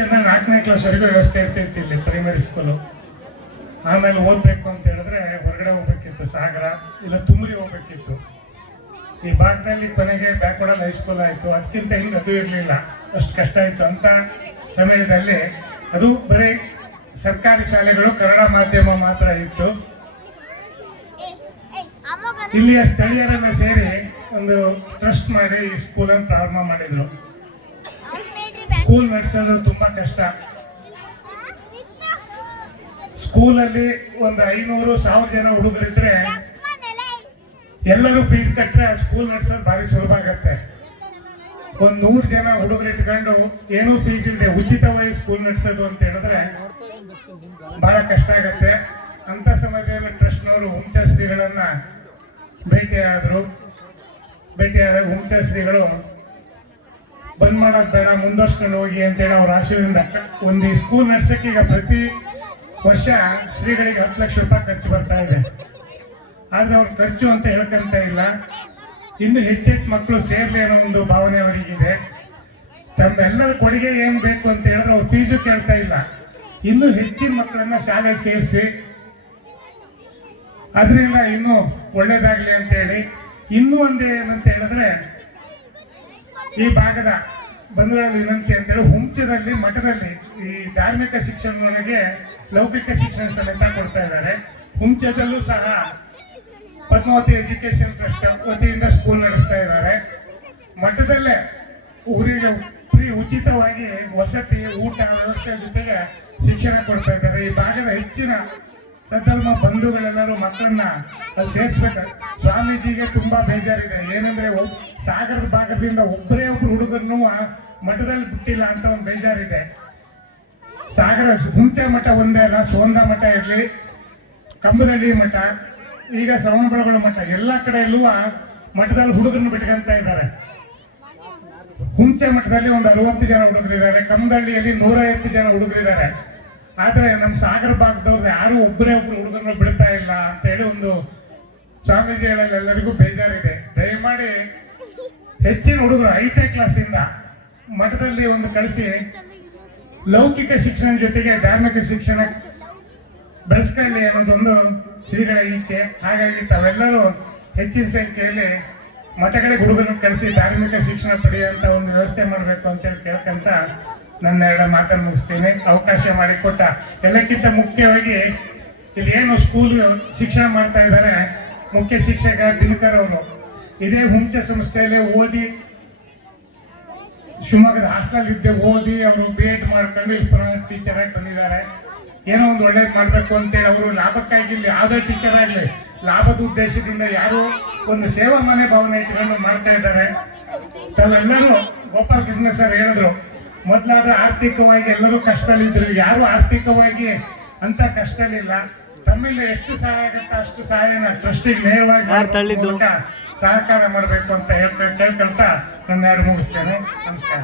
ನಾಲ್ಕನೇ ಕ್ಲಾಸ್ವರೆಗೂ ವ್ಯವಸ್ಥೆ ಇರ್ತಿತ್ತು ಇಲ್ಲಿ ಪ್ರೈಮರಿ ಸ್ಕೂಲು ಆಮೇಲೆ ಓದಬೇಕು ಅಂತ ಹೇಳಿದ್ರೆ ಹೊರಗಡೆ ಹೋಗ್ಬೇಕಿತ್ತು, ಸಾಗರ, ಇಲ್ಲ ತುಮರಿ ಹೋಗ್ಬೇಕಿತ್ತು. ಈ ಭಾಗದಲ್ಲಿ ಕೊನೆಗೆ ಬ್ಯಾಕ್ವರ್ಡ್ ಹೈಸ್ಕೂಲ್ ಆಯಿತು. ಅದಕ್ಕಿಂತ ಹಿಂದೆ ಅದು ಇರಲಿಲ್ಲ. ಅಷ್ಟು ಕಷ್ಟ ಆಯಿತು. ಅಂತ ಸಮಯದಲ್ಲಿ ಅದು ಬರೀ ಸರ್ಕಾರಿ ಶಾಲೆಗಳು ಕನ್ನಡ ಮಾಧ್ಯಮ ಮಾತ್ರ ಇತ್ತು. ಇಲ್ಲಿಯ ಸ್ಥಳೀಯರೆಲ್ಲ ಸೇರಿ ಒಂದು ಟ್ರಸ್ಟ್ ಮಾಡಿ ಈ ಸ್ಕೂಲನ್ನು ಪ್ರಾರಂಭ ಮಾಡಿದ್ರು. ಸ್ಕೂಲ್ ನಡೆಸೋದು ತುಂಬಾ ಕಷ್ಟ. ಸ್ಕೂಲಲ್ಲಿ ಒಂದು ಐನೂರು, ಸಾವಿರ ಜನ ಹುಡುಗರಿದ್ರೆ ಎಲ್ಲರೂ ಫೀಸ್ ಕಟ್ಟರೆ ಸ್ಕೂಲ್ ನಡೆಸೋದು ಭಾರಿ ಸುಲಭ ಆಗತ್ತೆ. ಒಂದು ನೂರು ಜನ ಹುಡುಗರು ಇಟ್ಕೊಂಡು ಏನೂ ಫೀಸ್ ಇಲ್ಲದೆ ಉಚಿತವಾಗಿ ಸ್ಕೂಲ್ ನಡೆಸೋದು ಅಂತ ಹೇಳಿದ್ರೆ ಬಹಳ ಕಷ್ಟ ಆಗತ್ತೆ. ಅಂತ ಸಮಯದಲ್ಲಿ ಟ್ರಸ್ಟ್ನವರು ಹುಂಚ ಶ್ರೀಗಳನ್ನ ಭೇಟಿಯಾದರು. ಭೇಟಿಯಾದಾಗ ಹುಂಚ ಶ್ರೀಗಳು ಬಂದ್ ಮಾಡೋದ್ ಬೇಡ, ಮುಂದುವರ್ಸ್ಕೊಂಡು ಹೋಗಿ ಅಂತೇಳಿ ಅವ್ರ ಆಶೀರ್ವಾದದಿಂದ ಒಂದು ಈ ಸ್ಕೂಲ್ ನಡ್ಸಕ್ಕೆ ಈಗ ಪ್ರತಿ ವರ್ಷ ಶ್ರೀಗಳಿಗೆ ಹತ್ತು ಲಕ್ಷ ರೂಪಾಯಿ ಖರ್ಚು ಬರ್ತಾ ಇದೆ. ಆದ್ರೆ ಅವ್ರ ಖರ್ಚು ಅಂತ ಹೇಳ್ಕೊಂತ ಇಲ್ಲ. ಇನ್ನು ಹೆಚ್ಚೆಚ್ಚು ಮಕ್ಕಳು ಸೇರ್ಲಿ ಅನ್ನೋ ಒಂದು ಭಾವನೆ ಅವರಿಗಿದೆ. ತಮ್ಮೆಲ್ಲರ ಕೊಡುಗೆ ಏನ್ ಬೇಕು ಅಂತ ಹೇಳಿದ್ರೆ ಅವ್ರು ಫೀಸು ಕೇಳ್ತಾ ಇಲ್ಲ. ಇನ್ನು ಹೆಚ್ಚಿನ ಮಕ್ಕಳನ್ನ ಶಾಲೆಗೆ ಸೇರಿಸಿ, ಅದರಿಂದ ಇನ್ನೂ ಒಳ್ಳೇದಾಗ್ಲಿ ಅಂತ ಹೇಳಿ. ಇನ್ನೂ ಒಂದು ಏನಂತ ಹೇಳಿದ್ರೆ ಈ ಭಾಗದ ಬಂಧುಗಳ ವಿನಂತಿ ಅಂತೇಳಿ ಹುಂಚದಲ್ಲಿ, ಮಠದಲ್ಲಿ ಈ ಧಾರ್ಮಿಕ ಶಿಕ್ಷಣದೊಳಗೆ ಲೌಕಿಕ ಶಿಕ್ಷಣ ಸಮೇತ ಕೊಡ್ತಾ ಇದ್ದಾರೆ. ಹುಂಚದಲ್ಲೂ ಸಹ ಪದ್ಮಾವತಿ ಎಜುಕೇಶನ್ ಟ್ರಸ್ಟ್ ವತಿಯಿಂದ ಸ್ಕೂಲ್ ನಡೆಸ್ತಾ ಇದ್ದಾರೆ. ಮಠದಲ್ಲೇ ಊರಿಗೆ ಫ್ರೀ ಉಚಿತವಾಗಿ ವಸತಿ, ಊಟ ವ್ಯವಸ್ಥೆ ಜೊತೆಗೆ ಶಿಕ್ಷಣ ಕೊಡ್ತಾ ಇದ್ದಾರೆ. ಈ ಭಾಗದ ಹೆಚ್ಚಿನ ಸದ್ಧರ್ಮ ಬಂಧುಗಳೆಲ್ಲರೂ ಮಕ್ಕಳನ್ನ ಅಲ್ಲಿ ಸೇರಿಸ್ಬೇಕು? ಸ್ವಾಮೀಜಿಗೆ ತುಂಬಾ ಬೇಜಾರಿದೆ. ಏನಂದ್ರೆ ಸಾಗರದ ಭಾಗದಿಂದ ಒಬ್ಬರೇ ಒಬ್ರು ಹುಡುಗರನ್ನು ಮಠದಲ್ಲಿ ಬಿಟ್ಟಿಲ್ಲ ಅಂತ ಒಂದು ಬೇಜಾರಿದೆ. ಸಾಗರ ಹುಂಚೆ ಮಠ ಒಂದೇ ಅಲ್ಲ ಸೋಂದ ಮಠ ಇರಲಿ, ಕಂಬದಳ್ಳಿ ಮಠ, ಈಗ ಶ್ರವಣಬೆಳಗೊಳ ಮಠ, ಎಲ್ಲ ಕಡೆಯಲ್ಲೂ ಮಠದಲ್ಲಿ ಹುಡುಗರನ್ನು ಬಿಟ್ಕೊಂತ ಇದ್ದಾರೆ. ಹುಂಚೆ ಮಠದಲ್ಲಿ ಒಂದು ಅರವತ್ತು ಜನ ಹುಡುಗರಿದ್ದಾರೆ, ಕಂಬದಳ್ಳಿಯಲ್ಲಿ ನೂರೈವತ್ತು ಜನ ಹುಡುಗರಿದ್ದಾರೆ. ಆದ್ರೆ ನಮ್ಮ ಸಾಗರ ಭಾಗದವ್ರು ಯಾರು ಒಬ್ಬರೇ ಒಬ್ರು ಹುಡುಗರನ್ನು ಬಿಡ್ತಾ ಇಲ್ಲ ಅಂತ ಹೇಳಿ ಒಂದು ಎಲ್ಲರಿಗೂ ಬೇಜಾರಿದೆ. ದಯಮಾಡಿ ಹೆಚ್ಚಿನ ಹುಡುಗರು ಐದನೇ ಕ್ಲಾಸಿಂದ ಮಠದಲ್ಲಿ ಒಂದು ಕಳಿಸಿ ಲೌಕಿಕ ಶಿಕ್ಷಣ ಜೊತೆಗೆ ಧಾರ್ಮಿಕ ಶಿಕ್ಷಣ ಬೆಳೆಸ್ಕೊಳ್ಳಿ ಅನ್ನೋದೊಂದು ಶ್ರೀಗಳ ಇಚ್ಛೆ ಹಾಗಾಗಿ ತಾವೆಲ್ಲರೂ ಹೆಚ್ಚಿನ ಸಂಖ್ಯೆಯಲ್ಲಿ ಮಠಗಳಿಗೆ ಹುಡುಗರನ್ನು ಕಳಿಸಿ ಧಾರ್ಮಿಕ ಶಿಕ್ಷಣ ಪಡೆಯುವಂಥ ಒಂದು ವ್ಯವಸ್ಥೆ ಮಾಡಬೇಕು ಅಂತ ಹೇಳಿ ಕೇಳ್ಕೊಂತ ನನ್ನ ಎರಡು ಮಾತನ್ನು ಮುಗಿಸ್ತೇನೆ. ಅವಕಾಶ ಮಾಡಿಕೊಟ್ಟ ಎಲ್ಲಕ್ಕಿಂತ ಮುಖ್ಯವಾಗಿ ಇಲ್ಲಿ ಏನು ಸ್ಕೂಲ್ ಶಿಕ್ಷಣ ಮಾಡ್ತಾ ಇದ್ದಾರೆ, ಮುಖ್ಯ ಶಿಕ್ಷಕ ದಿನಕರ್ ಅವರು. ಇದೇ ಹುಂಚ ಸಂಸ್ಥೆಯಲ್ಲಿ ಓದಿ, ಶಿವಮೊಗ್ಗದ ಹಾಸ್ಟೆಲ್ ಇದ್ದೆ ಓದಿ ಅವರು ಬಿ ಎಡ್ ಮಾಡ್ಕೊಂಡು ಟೀಚರ್ ಆಗಿ ಬಂದಿದ್ದಾರೆ. ಏನೋ ಒಂದು ಒಳ್ಳೇದು ಮಾಡಬೇಕು ಅಂತೇಳಿ ಅವರು ಲಾಭಕ್ಕಾಗಿ ಇಲ್ಲಿ ಯಾವುದೇ ಟೀಚರ್ ಆಗಲಿ, ಲಾಭದ ಉದ್ದೇಶದಿಂದ ಯಾರು ಒಂದು ಸೇವಾ ಮನೆ ಭಾವನೆ ಇಟ್ಕೊಂಡು ಮಾಡ್ತಾ ಇದ್ದಾರೆ. ತಾವೆಲ್ಲರೂ ಗೋಪಾಲ್ ಕೃಷ್ಣ ಸರ್ ಹೇಳಿದ್ರು ಮೊದಲಾದ್ರೆ ಆರ್ಥಿಕವಾಗಿ ಎಲ್ಲರೂ ಕಷ್ಟದಲ್ಲಿದ್ದರು ಯಾರು ಆರ್ಥಿಕವಾಗಿ ಅಂತ ಕಷ್ಟದಲ್ಲಿಲ್ಲ. ತಮ್ಮಿಂದ ಎಷ್ಟು ಸಹಾಯ ಆಗುತ್ತೆ ಅಷ್ಟು ಸಹಾಯನ ಟ್ರಸ್ಟಿಗೆ ನೇರವಾಗಿ? ಸಹಕಾರ ಮಾಡಬೇಕು ಅಂತ ಹೇಳ್ತಾ ಕೇಳ್ಕೊಳ್ತಾ ನನ್ನ ಯಾರು ಮುಗಿಸ್ತೇನೆ. ನಮಸ್ಕಾರ.